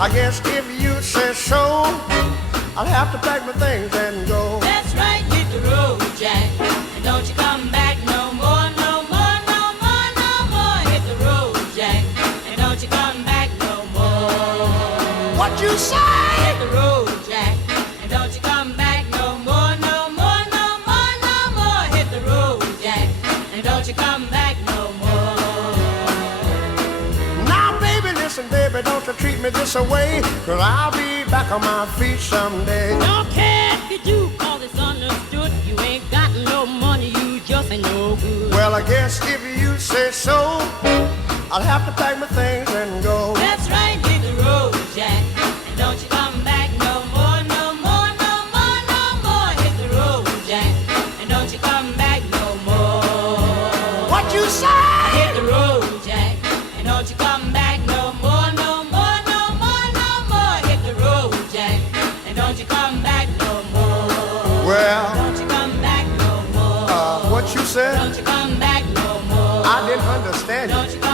I guess if you say so, I'll have to pack my things and go. That's right, hit the road, Jack. And don't you come back no more, no more, no more, no more. Hit the road, Jack. And don't you come back no more. What you say? Hit the road, Jack. And don't you come back no more, no more, no more, no more. Hit the road, Jack. And don't you come back no more. Now, baby, listen, baby, don't you treat me this away, 'cause I'll be back on my feet someday. Don't care if you do, cause it's understood. You ain't got no money, you just ain't no good. Well, I guess if you say so, I'll have to pack my things and go. That's right, hit the road, Jack. And don't you come back no more, no more, no more, no more. Hit the road, Jack. And don't you come back no more. What you say? Hit the road, Jack. And don't you come back no more, no more, no more, no more. Hit the road, Jack. And don't you come back no more. Well, Don't you come back no more. what you said? Don't you come back no more. I didn't understand you. Don't you come